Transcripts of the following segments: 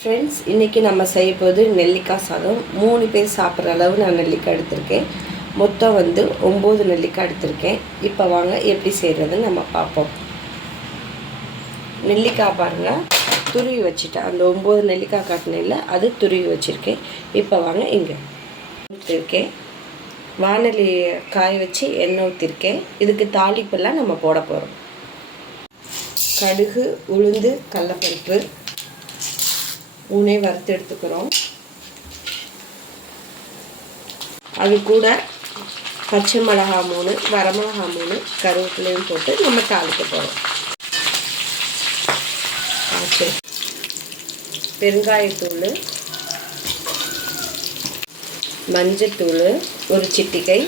Friends, இன்றைக்கி நம்ம செய்ய போது நெல்லிக்காய் சாதம். 3 பேர் சாப்பிட்ற அளவு நான் நெல்லிக்காய் எடுத்திருக்கேன். மொத்தம் 9 நெல்லிக்காய் எடுத்திருக்கேன். இப்போ வாங்க எப்படி செய்கிறதுன்னு நம்ம பார்ப்போம். நெல்லிக்காய் பாருங்கள், துருவி வச்சுட்டேன். அந்த 9 நெல்லிக்காய் காட்டினில்ல, அது துருவி வச்சுருக்கேன். இப்போ வாங்க இங்கே ஊற்றிருக்கேன். வானலி காய வச்சு எண்ணெய் ஊற்றிருக்கேன். இதுக்கு தாளிப்பெல்லாம் நம்ம போட போகிறோம். கடுகு, உளுந்து, கடலைப்பருப்பு 3 வறுத்து எடுத்துக்கிறோம். அது கூட பச்சை மிளகா 3, வரமிளகா 3, கருவேப்பிலையும் போட்டு நம்ம தாளிக்க போகிறோம். பெருங்காயத்தூள், மஞ்சத்தூள் ஒரு சிட்டிகை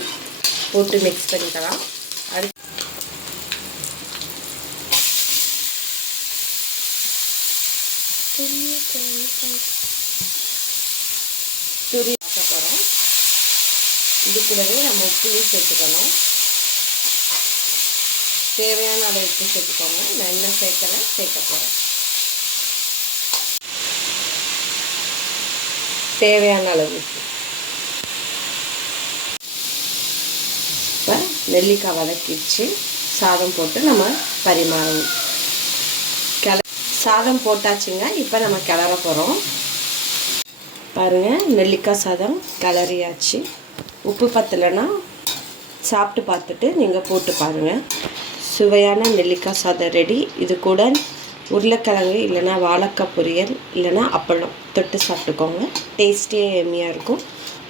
போட்டு மிக்ஸ் பண்ணிக்கலாம். அடுத்து துரி ஆக்க போகிறோம். இது கூடவே நம்ம உப்பையும் சேர்த்துக்கணும். தேவையான அளவு உப்பு சேர்த்துக்கோங்க. நான் என்ன சேர்க்க போகிறேன். தேவையான அளவு உப்பு. இப்போ நெல்லிக்காய் வதக்கிடுச்சு. சாதம் போட்டு நம்ம பரிமாறணும். சாதம் போட்டாச்சுங்க. இப்போ நம்ம கிளற போகிறோம். பாருங்கள், நெல்லிக்காய் சாதம் கிளறியாச்சு. உப்பு பத்தலைன்னா சாப்பிட்டு பார்த்துட்டு நீங்கள் போட்டு பாருங்கள். சுவையான நெல்லிக்காய் சாதம் ரெடி. இது கூட உருளைக்கிழங்கு இல்லைன்னா வாழைக்காய் பொரியல் இல்லைன்னா அப்பளம் தொட்டு சாப்பிட்டுக்கோங்க. டேஸ்டியாக எம்மியாக இருக்கும்.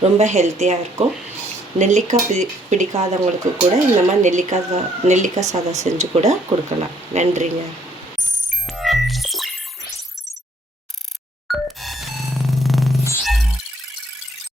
ரொம்ப ஹெல்த்தியாக இருக்கும். நெல்லிக்காய் பிடிக்காதவங்களுக்கு கூட இந்த மாதிரி நெல்லிக்காய் சாதம் செஞ்சு கூட கொடுக்கலாம். நன்றிங்க.